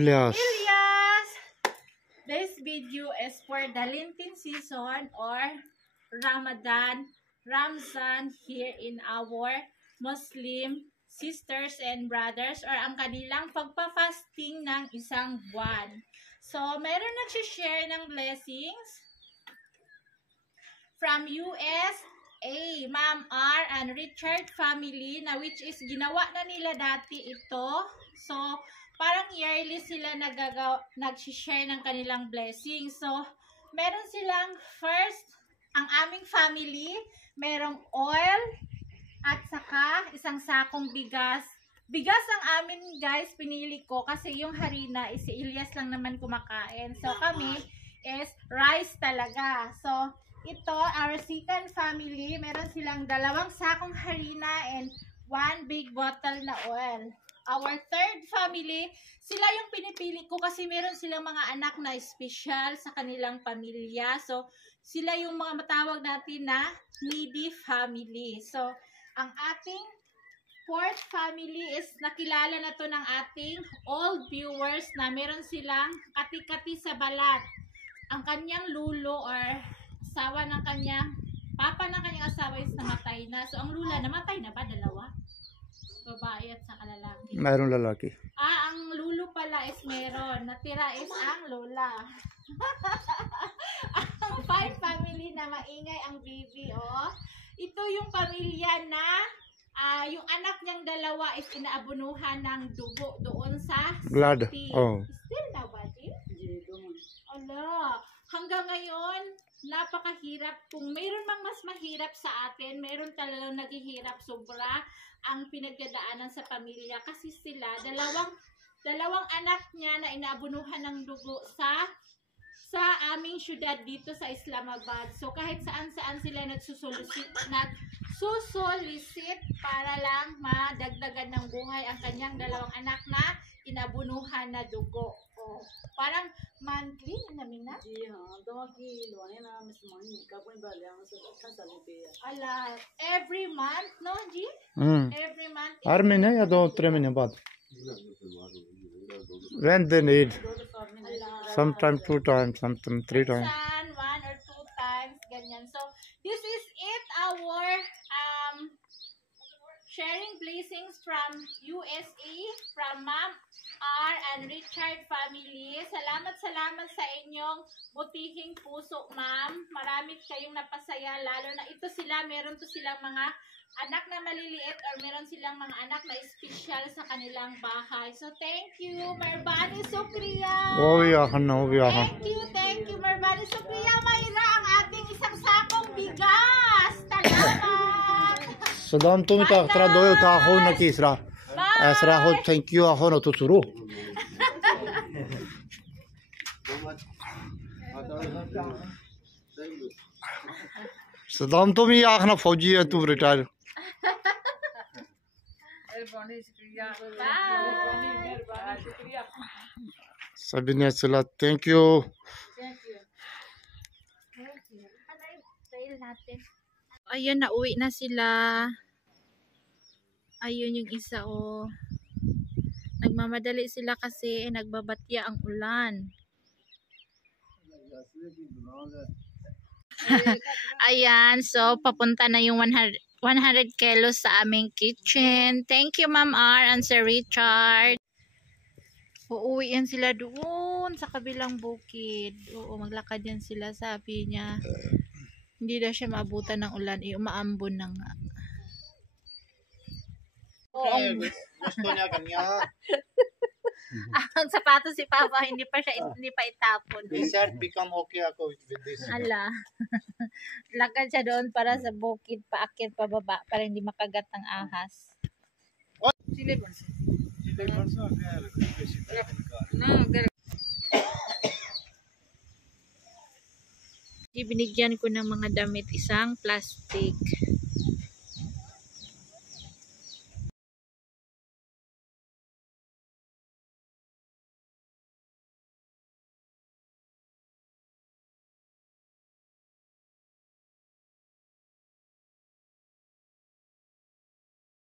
Elias. This video is for the Lenten season or Ramzan here in our Muslim sisters and brothers, or ang kanilang pagpa-fasting ng isang buwan. So, meron nag-share ng blessings from USA, Ma'am R and Richard family, na which is ginawa na nila dati ito. So, parang yearly sila nag-share ng kanilang blessings. So, meron silang first, ang aming family, merong oil, at saka isang sakong bigas. Bigas ang amin guys, pinili ko kasi yung harina is si Elias lang naman kumakain. So kami is rice talaga. So ito, our second family, meron silang 2 sakong harina and 1 big bottle na oil. Our third family, sila yung pinipili ko kasi meron silang mga anak na special sa kanilang pamilya. So sila yung mga matawag natin na needy family. So ang ating fourth family is nakilala na to ng ating old viewers na meron silang kati-kati sa balat. Ang kanyang lulo or asawa ng kanyang, papa ng kanyang asawa is namatay na. So ang lula namatay na ba? 2? Babae at saka lalaki. Mayroong lalaki. Ang lulo pala is meron. Natira is ang lola. Ang 5 family na maingay ang baby, oh. Ito yung pamilya na yung anak niyang 2 is inaabunuhan ng dugo doon sa blood. city. Oh. Still na ba, Jim? Ala, hanggang ngayon, napakahirap. Kung mayroon mang mas mahirap sa atin, mayroon talagang naghihirap sobra ang pinagdadaanan sa pamilya. Kasi sila, dalawang anak niya na inaabunuhan ng dugo sa aming syudad dito sa Islamabad. So kahit saan-saan sila nagsusolicit para lang madagdagan ng buhay ang kanyang 2 anak na inabunuhan na dugo. Oh, parang monthly na namin na? Ala, every month, no, G? Every month. 4 महीने या 2-3 महीने बाद. When they need. Sometimes 2 times, sometimes 3 times. 1 or 2 times, ganyan. So, this is it, our sharing blessings from USA, from Ma'am R and Richard family. Salamat sa inyong butihing puso, ma'am. Marami kayong napasaya, lalo na ito sila, meron to silang mga anak na maliliit or meron silang mga anak na special sa kanilang bahay. So, thank you, Marbani Sukriya. Thank you, Marbani Sukriya. Mayra, ang ating isang sakong bigas. Salamat. Saddam, তুমি তো আখরা দোয় তা হো না কি ইসরা এসরা হো থ্যাংক ইউ আহো না তো শুরু सदाम तुम ही आखना फौजी है तू रिटायर सभी ने चला thank you Ayun, nauwi na sila. Ayun yung isa, oh. Nagmamadali sila kasi nagbabatya ang ulan. Ayan, so papunta na yung 100 kilos sa aming kitchen. Thank you, Ma'am R and Sir Richard. Uuwi yan sila doon sa kabilang bukid. Oo, maglakad yan sila, sabi niya. Hindi na siya maabutan ng ulan, umaambon na nga. gusto niya kanya. Ang sapatos si Papa, hindi pa itapon. This shirt become okay ako with this. Ala. Lakad siya doon para sa bukid, paakyat pababa para hindi makagat ng ahas. Binigyan ko ng mga damit isang plastic.